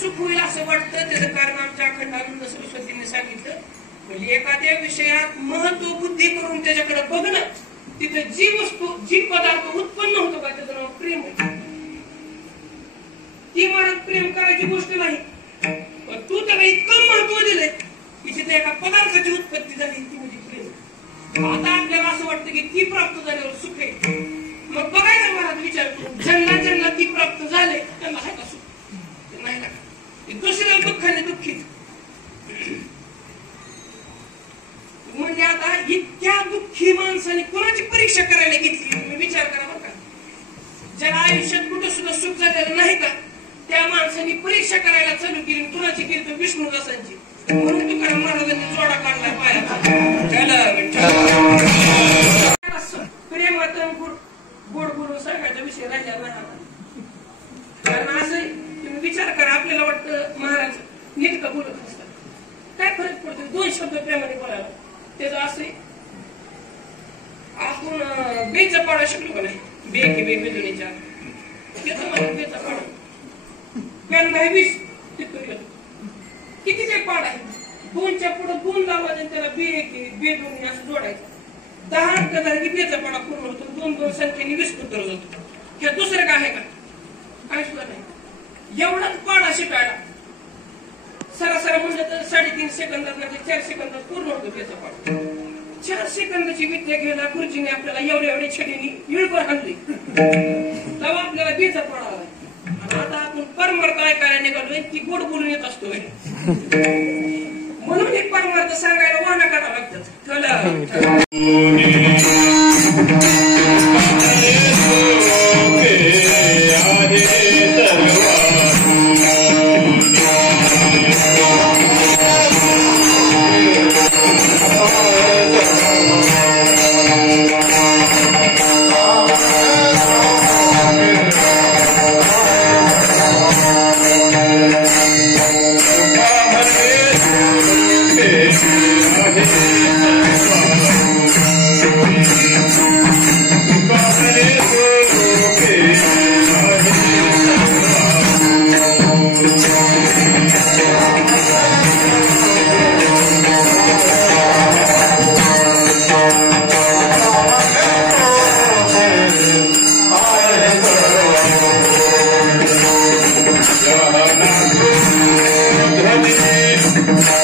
सुख होईल असं वाटतं. त्याचं कारण आमच्या अखंडानंद सरस्वतींनी सांगितलं. म्हणजे एखाद्या विषयात महत्व बुद्धी करून त्याच्याकडे बघणं, तिथं जी वस्तू जी पदार्थ उत्पन्न होतो का त्याचं नाव प्रेम आहे. ती मला प्रेम करायची गोष्ट नाही, पण तू त्याला इतकं महत्व दिलंय की तिथे एका पदार्थाची उत्पत्ती झाली, ती म्हणजे प्रेम. आता आपल्याला असं वाटतं की ती प्राप्त झाल्यावर सुख आहे. मग बघायला मला विचार करू, ज्यांना ज्यांना ती प्राप्त झाले त्यांना आहे का सुख? नाही ना. दुसऱ्या दुःखाने दुःखित. म्हणजे आता इतक्या दुःखी माणसाने कोणाची परीक्षा करायला घेतली? तुम्ही विचार करा बरं का. ज्याला आयुष्यात कुठं सुद्धा सुख झालेलं नाही का, त्या माणसाने परीक्षा करायला चालू केली. कुणाची केली तर विष्णुदासांची. म्हणून तुकाराम महाराजांनी जोडा काढलाय पायाला. प्रेमात गोड बोलून सांगायचा विषय राहिला नाही. कारण असं तुम्ही विचार करा, आपल्याला वाटतं महाराज नीट का बोलत असतात, काय फरक पडतो 2 शब्द प्रेमाने बोलायला. त्याचं असे आपण बेचा पाडा शिकलो का नाही. बे की बे बेजुनीच्या त्याचा मला बेचा पाडा प्यान नाही 20 तिथून किती ते पाड आहे. 2च्या पुढे 2 लावायचे, त्याला बे की बे दोन्ही असं जोडायचं. 10 अंक झाले की बेचा पाडा पूर्ण होतो. 2 संख्येने 20 उत्तर जातो. हे दुसरं काय आहे का? काय सुद्धा नाही. एवढाच पाडा शिकायला सरासरा म्हणलं तर 3.5 सेकंदात नाही 4 सेकंदात पूर्ण होतो बेचा पाडा. 4 सेकंदाची विद्या घ्यायला गुरुजीने आपल्याला एवढ्या छडीने विळभर आणली, तेव्हा आपल्याला बेचा पाडा आला. आता आपण परमार्थ ऐकायला निघालोय की गोड बोलून येत असतोय. म्हणून एक परमार्थ सांगायला वाहना काढावं लागतात. Thank you.